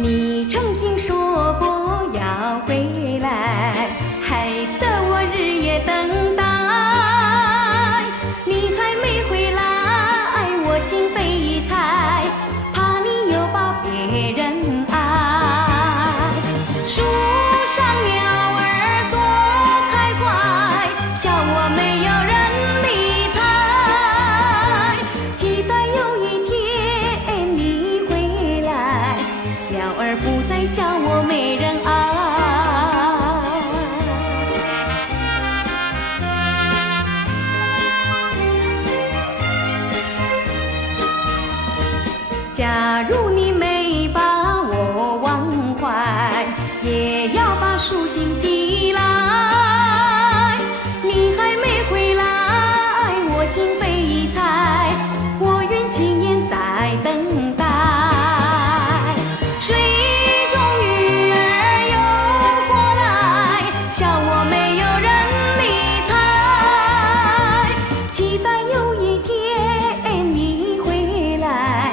你曾经说过要回来，害得我日夜等待。你还没回来，我心悲猜，怕你又把别人爱。树上鸟儿多开怀，笑我没有人理睬。期待有一天你回来，鸟儿不再笑我没人爱。假如你没把我忘怀，也要把书信寄来。你还没回来，我心悲猜，我愿亲眼在等待。水中鱼儿游过来，笑我没有人理睬。期待有一天你回来，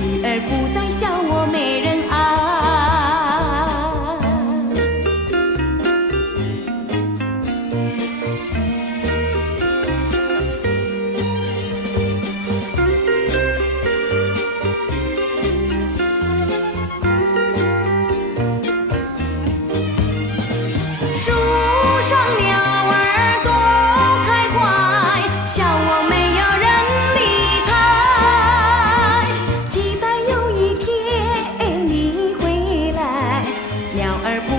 鱼儿不再笑我没人爱。树上鸟儿多开怀，笑我没有人理睬。期待有一天你回来，鸟儿不